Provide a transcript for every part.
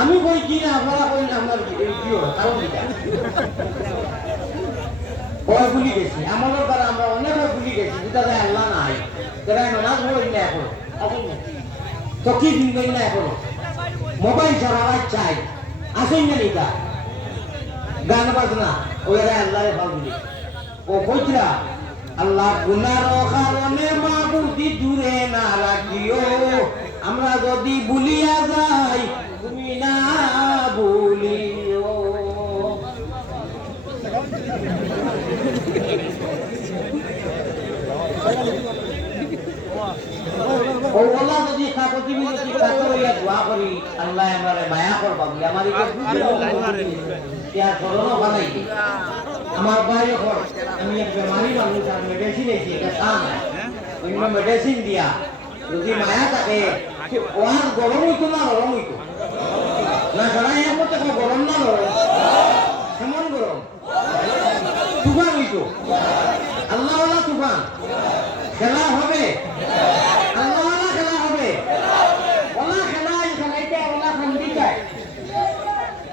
আমি কই কি না আপনারা কই না আমার কি কারণ কিটা ওই ভুলি গেছি আমাদের দ্বারা আমরা অনেক ভুলি গেছি যেটা যায় আল্লাহ নাই তারা নামাজ পড়ি না এখন তো কি দিন করি না এখন মোবাইল চালাবার চাই আসেন না নিতা গান বাজনা ওরা আল্লাহরে ভাল বলি ও কইছিলা আল্লাহ গুনার কারণে মাবুদি দূরে না রাখিও আমরা যদি ভুলিয়া যাই তুমি না ভুলিও ও আল্লাহ যদি কাকতি মিনতি কাকো ইয়া দোয়া করি আল্লাহ আমারে মায়া করবা বলি আমারে ইয়া করোনা বানাই আমার বাইরে ঘর আমি এক বেমারি মানুষ আর মেডিসিন এসে এটা কাম ওই মেডিসিন দিয়া যদি মায়া থাকে ওয়ার গরম হইতো না গরম হইতো না সারা এর মধ্যে গরম না কেমন গরম তুফান হইতো আল্লাহওয়ালা তুফান খেলা হবে আল্লাহওয়ালা খেলা হবে ওলা খেলা খেলাইতে ওলা খান্দি চায়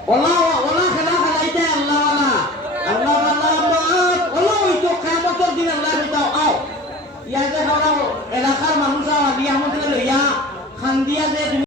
ওলা ওলা খেলা খেলাইতে আল্লাহওয়ালা আল্লাহওয়ালা ওলা হইতো কিয়ামতের দিন আল্লাহ হইতাও আও ইয়া যে এলাকার মানুষ আওয়া দিয়া আমাদের লইয়া খান্দিয়া যে